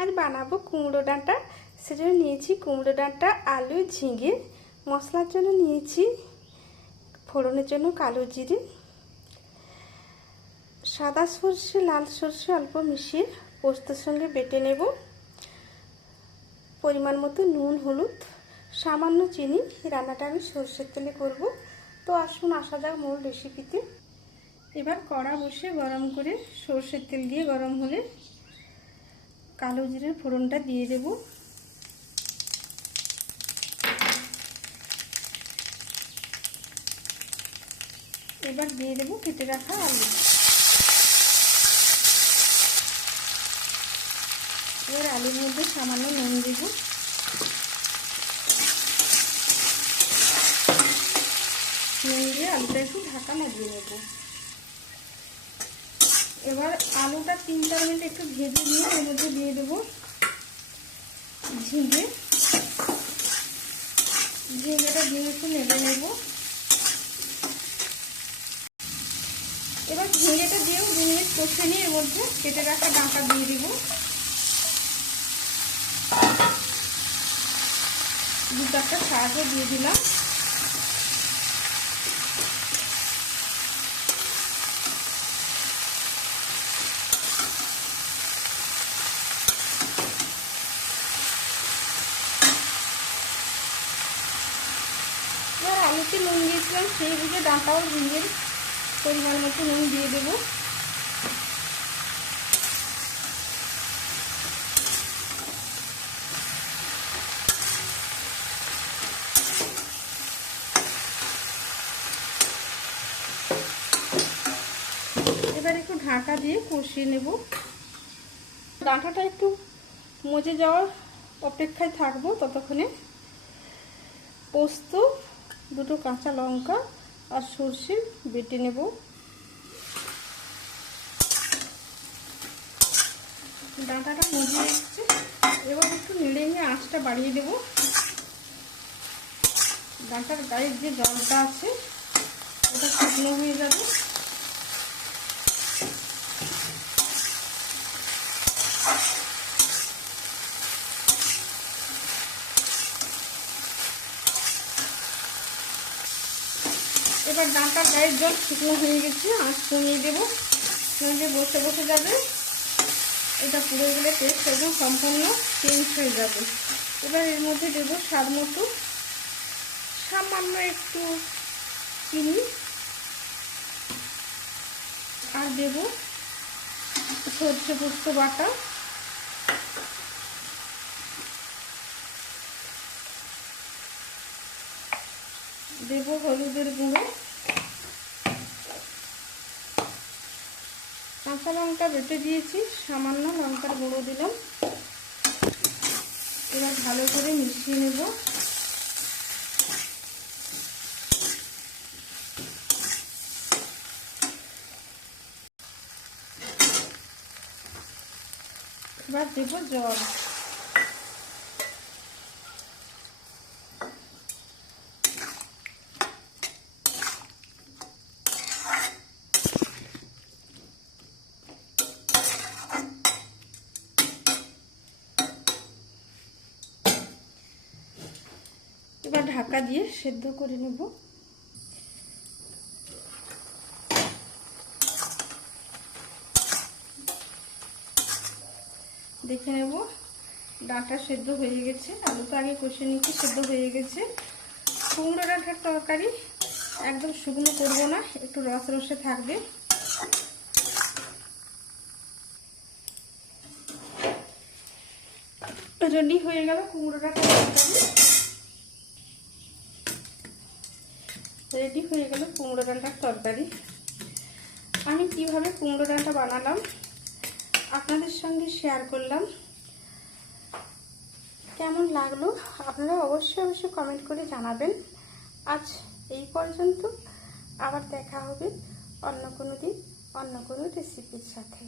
আজ বানাবো কুমড়ো ডাঁটা। সেজন্য নিয়েছি কুমড়ো ডাঁটা, আলু, ঝিঙে। মশলার জন্য নিয়েছি ফোড়নের জন্য কালো জিরে। সাদা সর্ষে, লাল সর্ষে অল্প মিশিয়ে পোস্তর সঙ্গে বেটে নেব। পরিমাণ মতো নুন, হলুদ, সামান্য চিনি। রান্নাটা আমি সর্ষের তেলে করব। তো আসুন, আসা যাক মূল রেসিপিতে এবার কড়া বসে গরম করে সর্ষের তেল দিয়ে গরম হলে কালো জিরের ফোড়নটা দিয়ে দেব। এবার দিয়ে দেব কেটে রাখা আলু। এবার আলুর মধ্যে সামান্য নুন দেব। নুন দিয়ে আলুটা একটু ঢাকা মারিয়ে নেব। এবার আলুটা তিন চার মিনিট একটু ভেজে নিয়ে এর মধ্যে দিয়ে দেবো ঝিঙে। ঝিঙেটা দিয়ে একটু নেড়ে নেব। এবার ঝিঙেটা দিয়েও দু মিনিট কষে নিয়ে এর মধ্যে কেটে রাখা ডাঁটা দিয়ে দেব। দু চারটা শাকও দিয়ে দিলাম এবার আলুতে দিয়েছিলাম, সেই বুঝে ডাঁটাও ঝিঙের পরিমাণ মতো নুন দিয়ে দেবো। এবার একটু ঢাকা দিয়ে কষিয়ে নেব। ডাঁটাটা একটু মজে যাওয়ার অপেক্ষায় থাকব ততক্ষণে। পোস্ত দুটো কাঁচা লঙ্কা আর সর্ষে বেটে নেব। ডাঁটাটা মজে এসছে। এবার একটু নেড়ে নিয়ে আঁচটা বাড়িয়ে দেব। ডাঁটার গায়ের যে জলটা আছে, ওটা শুকনো হয়ে যাবে। এবার ডাঁটার গায়ের জল শুকনো হয়ে গেছে আঁচ কমিয়ে দেবো। নইলে বসে বসে যাবে। এটা পুড়ে গেলে টেস্ট একদম সম্পূর্ণ চেঞ্জ হয়ে যাবে। এবার এর মধ্যে দেবো স্বাদ মতো সামান্য একটু চিনি। আর দেব সর্ষে পোস্ত বাটা। দেব হলুদের গুঁড়ো। কাঁচা লঙ্কা বেটে দিয়েছি, সামান্য লঙ্কার গুঁড়ো দিলাম। এবার ভালো করে মিশিয়ে নেব। এবার দেবো জল এবার ঢাকা দিয়ে সেদ্ধ করে নেব। দেখে নেব, ডাঁটা সেদ্ধ হয়ে গেছে। আলু তো আগে কষে নিচ্ছি সেদ্ধ হয়ে গেছে। কুমড়ো ডাঁটার তরকারি একদম শুকনো করব না, একটু রস রসে থাকবে। রেডি হয়ে গেল কুমড়ো ডাঁটার তরকারি। রেডি হয়ে গেল কুমড়ো ডাঁটার তরকারি। আমি কীভাবে কুমড়ো ডাঁটা বানালাম আপনাদের সঙ্গে শেয়ার করলাম। কেমন লাগল আপনারা অবশ্যই অবশ্যই কমেন্ট করে জানাবেন। আজ এই পর্যন্ত, আবার দেখা হবে অন্য কোনো দিন, অন্য কোনো রেসিপির সাথে।